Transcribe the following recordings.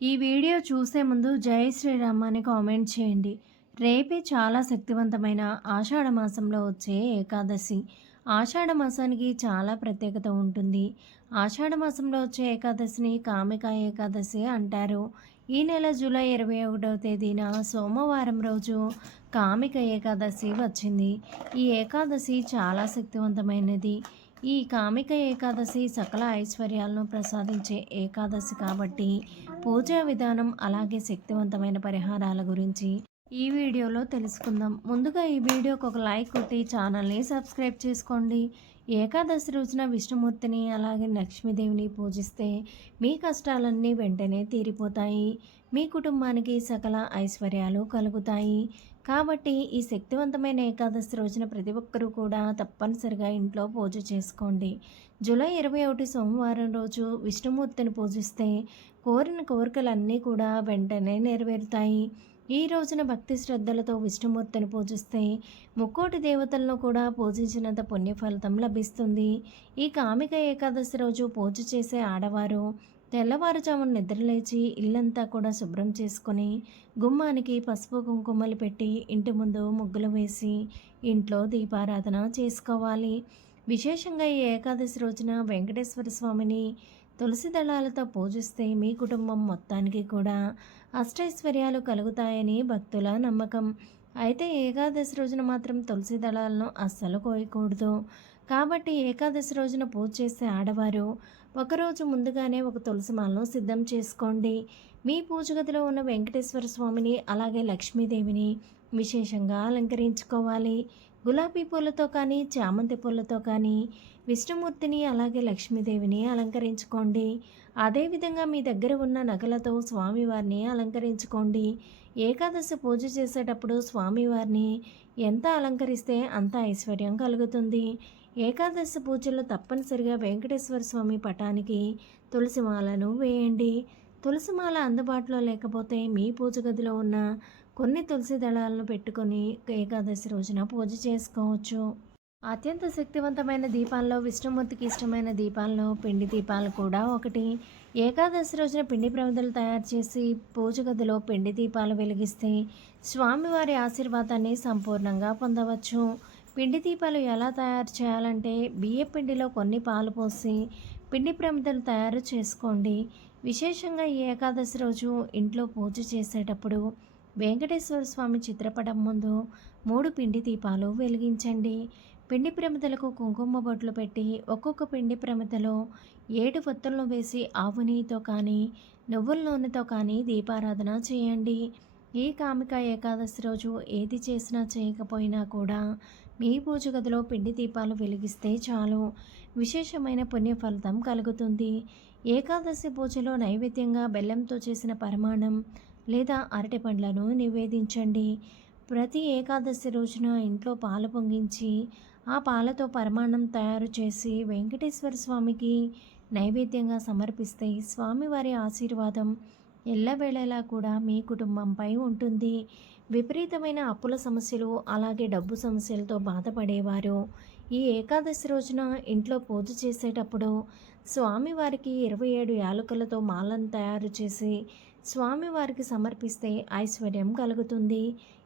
ఈ వీడియో చూసే ముందు జై శ్రీరామ్ అని కామెంట్ చేయండి. రేపే చాలా శక్తివంతమైన ఆషాఢ మాసంలో వచ్చే ఏకాదశి. ఆషాఢ మాసానికి చాలా ప్రత్యేకత ఉంటుంది. ఆషాఢ మాసంలో వచ్చే ఏకాదశిని కామిక ఏకాదశి అంటారు. ఈ నెల జూలై ఇరవై ఒకటవ తేదీన సోమవారం రోజు కామిక ఏకాదశి వచ్చింది. ఈ ఏకాదశి చాలా శక్తివంతమైనది. ఈ కామిక ఏకాదశి సకల ఐశ్వర్యాలను ప్రసాదించే ఏకాదశి కాబట్టి పూజా విధానం అలాగే శక్తివంతమైన పరిహారాల గురించి ఈ వీడియోలో తెలుసుకుందాం. ముందుగా ఈ వీడియోకి ఒక లైక్ కొట్టి ఛానల్ని సబ్స్క్రైబ్ చేసుకోండి. ఏకాదశి రోజున విష్ణుమూర్తిని అలాగే లక్ష్మీదేవిని పూజిస్తే మీ కష్టాలన్నీ వెంటనే తీరిపోతాయి. మీ కుటుంబానికి సకల ఐశ్వర్యాలు కలుగుతాయి. కాబట్టి ఈ శక్తివంతమైన ఏకాదశి రోజున ప్రతి ఒక్కరూ కూడా తప్పనిసరిగా ఇంట్లో పూజ చేసుకోండి. జూలై ఇరవై ఒకటి సోమవారం రోజు విష్ణుమూర్తిని పూజిస్తే కోరిన కోరికలన్నీ కూడా వెంటనే నెరవేరుతాయి. ఈ రోజున భక్తి శ్రద్ధలతో విష్ణుమూర్తిని పూజిస్తే ముక్కోటి దేవతలను కూడా పూజించినంత పుణ్య ఫలితం లభిస్తుంది. ఈ కామిక ఏకాదశి రోజు పూజ చేసే ఆడవారు తెల్లవారుజామున నిద్రలేచి ఇల్లంతా కూడా శుభ్రం చేసుకొని గుమ్మానికి పసుపు కుంకుమలు పెట్టి ఇంటి ముందు ముగ్గులు వేసి ఇంట్లో దీపారాధన చేసుకోవాలి. విశేషంగా ఈ ఏకాదశి రోజున వెంకటేశ్వర స్వామిని తులసి దళాలతో పూజిస్తే మీ కుటుంబం మొత్తానికి కూడా అష్టైశ్వర్యాలు కలుగుతాయని భక్తుల నమ్మకం. అయితే ఏకాదశి రోజున మాత్రం తులసి దళాలను అస్సలు కోయకూడదు. కాబట్టి ఏకాదశి రోజున పూజ చేసే ఆడవారు ఒకరోజు ముందుగానే ఒక తులసి మాలను సిద్ధం చేసుకోండి. మీ పూజ గదిలో ఉన్న వెంకటేశ్వర స్వామిని అలాగే లక్ష్మీదేవిని విశేషంగా అలంకరించుకోవాలి. గులాబీ పూలతో కానీ చామంతి పూలతో కానీ విష్ణుమూర్తిని అలాగే లక్ష్మీదేవిని అలంకరించుకోండి. అదేవిధంగా మీ దగ్గర ఉన్న నగలతో స్వామివారిని అలంకరించుకోండి. ఏకాదశి పూజ చేసేటప్పుడు స్వామివారిని ఎంత అలంకరిస్తే అంత ఐశ్వర్యం కలుగుతుంది. ఏకాదశి పూజలో తప్పనిసరిగా వెంకటేశ్వర స్వామి పటానికి తులసిమాలను వేయండి. తులసిమాల అందుబాటులో లేకపోతే మీ పూజ గదిలో ఉన్న కొన్ని తులసి దళాలను పెట్టుకొని ఏకాదశి రోజున పూజ చేసుకోవచ్చు. అత్యంత శక్తివంతమైన దీపాల్లో విష్ణుమూర్తికి ఇష్టమైన దీపాల్లో పిండి దీపాలు కూడా ఒకటి. ఏకాదశి రోజున పిండి ప్రమిదలు తయారు చేసి పూజ గదిలో పిండి దీపాలు వెలిగిస్తే స్వామివారి ఆశీర్వాదాన్ని సంపూర్ణంగా పొందవచ్చు. పిండి దీపాలు ఎలా తయారు చేయాలంటే బియ్య పిండిలో కొన్ని పాలు పోసి పిండి ప్రమిదలు తయారు చేసుకోండి. విశేషంగా ఈ ఏకాదశి రోజు ఇంట్లో పూజ చేసేటప్పుడు వెంకటేశ్వర స్వామి చిత్రపటం ముందు మూడు పిండి దీపాలు వెలిగించండి. పిండి ప్రమిదలకు కుంకుమ బొట్లు పెట్టి ఒక్కొక్క పిండి ప్రమిదలో ఏడు ఒత్తులను వేసి ఆవు నెయ్యితో కానీ నువ్వుల నూనెతో కానీ దీపారాధన చేయండి. ఈ కామిక ఏకాదశి రోజు ఏది చేసినా చేయకపోయినా కూడా మీ పూజ గదిలో పిండి దీపాలు వెలిగిస్తే చాలు. విశేషమైన పుణ్య ఫలితం కలుగుతుంది. ఏకాదశి పూజలో నైవేద్యంగా బెల్లంతో చేసిన పరిమాణం లేదా అరటి పండ్లను నివేదించండి. ప్రతి ఏకాదశి రోజున ఇంట్లో పాలు పొంగించి ఆ పాలతో పరమాణం తయారు చేసి వెంకటేశ్వర స్వామికి నైవేద్యంగా సమర్పిస్తే స్వామివారి ఆశీర్వాదం ఎల్లవేళలా కూడా మీ కుటుంబంపై ఉంటుంది. విపరీతమైన అప్పుల సమస్యలు అలాగే డబ్బు సమస్యలతో బాధపడేవారు. ఈ ఏకాదశి రోజున ఇంట్లో పూజ చేసేటప్పుడు స్వామివారికి ఇరవై ఏడు యాలకులతో మాలను తయారు చేసి స్వామివారికి సమర్పిస్తే ఐశ్వర్యం కలుగుతుంది.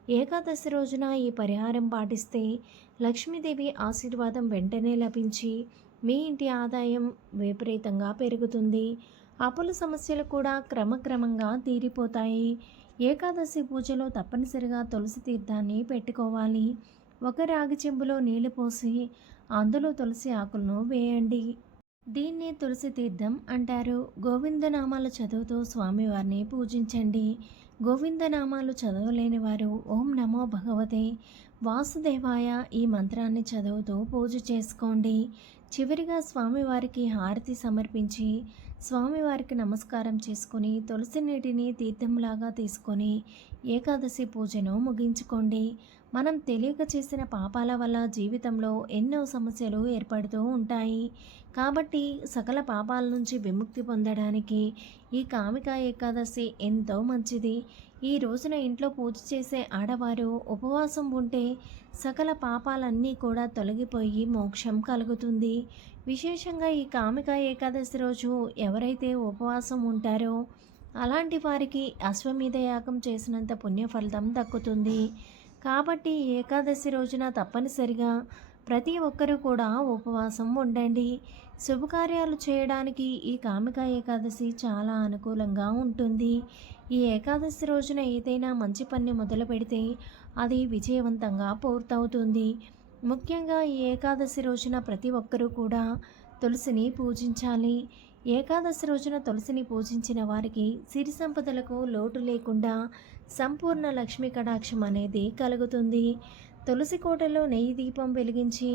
ఏకాదశి రోజున ఈ పరిహారం పాటిస్తే లక్ష్మీదేవి ఆశీర్వాదం వెంటనే లభించి మీ ఇంటి ఆదాయం విపరీతంగా పెరుగుతుంది. అప్పుల సమస్యలు కూడా క్రమక్రమంగా తీరిపోతాయి. ఏకాదశి పూజలో తప్పనిసరిగా తులసి తీర్థాన్ని పెట్టుకోవాలి. ఒక రాగి చెంబులో నీళ్ళు పోసి అందులో తులసి ఆకులను వేయండి. దీన్ని తులసి తీర్థం అంటారు. గోవిందనామాలు చదువుతూ స్వామివారిని పూజించండి. గోవిందనామాలు చదవలేని వారు ఓం నమో భగవతే. వాసుదేవాయ ఈ మంత్రాన్ని చదువుతూ పూజ చేసుకోండి. చివరిగా స్వామివారికి హారతి సమర్పించి స్వామివారికి నమస్కారం చేసుకొని తులసి నీటిని తీర్థంలాగా తీసుకొని ఏకాదశి పూజను ముగించుకోండి. మనం తెలియక చేసిన పాపాల వల్ల జీవితంలో ఎన్నో సమస్యలు ఏర్పడుతూ ఉంటాయి. కాబట్టి సకల పాపాల నుంచి విముక్తి పొందడానికి ఈ కామిక ఏకాదశి ఎంతో మంచిది. ఈ రోజున ఇంట్లో పూజ చేసే ఆడవారు ఉపవాసం ఉంటే సకల పాపాలన్నీ కూడా తొలగిపోయి మోక్షం కలుగుతుంది. విశేషంగా ఈ కామిక ఏకాదశి రోజు ఎవరైతే ఉపవాసం ఉంటారో అలాంటి వారికి అశ్వమేధ యాగం చేసినంత పుణ్యఫలితం దక్కుతుంది. కాబట్టి ఏకాదశి రోజున తప్పనిసరిగా ప్రతి ఒక్కరూ కూడా ఉపవాసం ఉండండి. శుభకార్యాలు చేయడానికి ఈ కామిక ఏకాదశి చాలా అనుకూలంగా ఉంటుంది. ఈ ఏకాదశి రోజున ఏదైనా మంచి పని మొదలు పెడితే అది విజయవంతంగా పూర్తవుతుంది. ముఖ్యంగా ఈ ఏకాదశి రోజున ప్రతి ఒక్కరూ కూడా తులసిని పూజించాలి. ఏకాదశి రోజున తులసిని పూజించిన వారికి సిరి సంపదలకు లోటు లేకుండా సంపూర్ణ లక్ష్మీ కటాక్షం అనేది కలుగుతుంది. తులసి కోటలో నెయ్యి దీపం వెలిగించి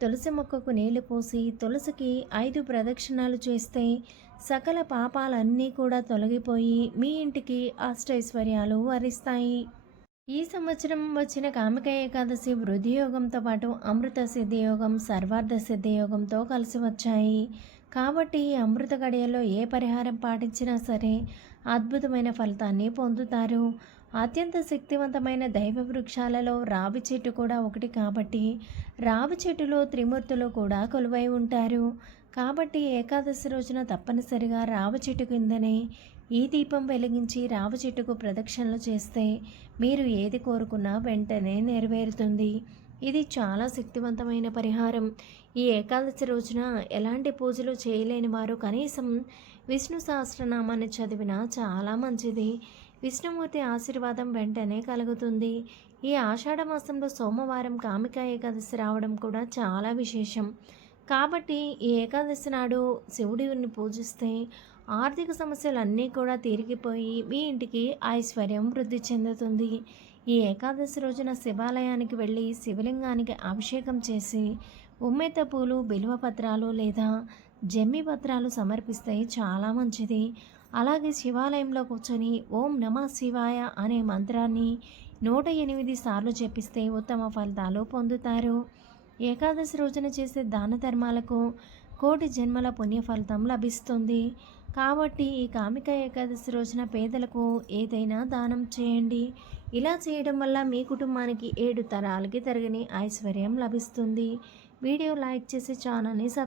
తులసి మొక్కకు నీళ్ళు పోసి తులసికి ఐదు ప్రదక్షిణాలు చేస్తే సకల పాపాలన్నీ కూడా తొలగిపోయి మీ ఇంటికి అష్టైశ్వర్యాలు వరిస్తాయి. ఈ సంవత్సరం వచ్చిన కామిక ఏకాదశి వృద్ధియోగంతో పాటు అమృత సిద్ధియోగం సర్వార్థ సిద్ధియోగంతో కలిసి వచ్చాయి. కాబట్టి అమృత గడియలో ఏ పరిహారం పాటించినా సరే అద్భుతమైన ఫలితాన్ని పొందుతారు. అత్యంత శక్తివంతమైన దైవ వృక్షాలలో రావి చెట్టు కూడా ఒకటి కాబట్టి రావి చెట్టులో త్రిమూర్తులు కూడా కొలువై ఉంటారు. కాబట్టి ఏకాదశి రోజున తప్పనిసరిగా రావి చెట్టు కిందనే ఈ దీపం వెలిగించి రావి చెట్టుకు ప్రదక్షిణలు చేస్తే మీరు ఏది కోరుకున్నా వెంటనే నెరవేరుతుంది. ఇది చాలా శక్తివంతమైన పరిహారం. ఈ ఏకాదశి రోజున ఎలాంటి పూజలు చేయలేని వారు కనీసం విష్ణు సహస్రనామాన్ని చదివినా చాలా మంచిది. విష్ణుమూర్తి ఆశీర్వాదం వెంటనే కలుగుతుంది. ఈ ఆషాఢ మాసంలో సోమవారం కామిక ఏకాదశి రావడం కూడా చాలా విశేషం. కాబట్టి ఈ ఏకాదశి నాడు శివుడిని పూజిస్తే ఆర్థిక సమస్యలు అన్నీ కూడా తిరిగిపోయి మీ ఇంటికి ఐశ్వర్యం వృద్ధి చెందుతుంది. ఈ ఏకాదశి రోజున శివాలయానికి వెళ్ళి శివలింగానికి అభిషేకం చేసి ఉమ్మెత్త పూలు బిల్వ పత్రాలు లేదా జమ్మి పత్రాలు సమర్పిస్తే చాలా మంచిది. అలాగే శివాలయంలో కూర్చొని ఓం నమ శివాయ అనే మంత్రాన్ని నూట ఎనిమిది సార్లు జపిస్తే ఉత్తమ ఫలితాలు పొందుతారు. ఏకాదశి రోజున చేసే దాన ధర్మాలకు కోటి జన్మల పుణ్య ఫలితం లభిస్తుంది. కాబట్టి ఈ కామిక ఏకాదశి రోజున పేదలకు ఏదైనా దానం చేయండి. ఇలా చేయడం వల్ల మీ కుటుంబానికి ఏడు తరాలకి తరగని ఐశ్వర్యం లభిస్తుంది. వీడియో లైక్ చేసి ఛానల్ని సబ్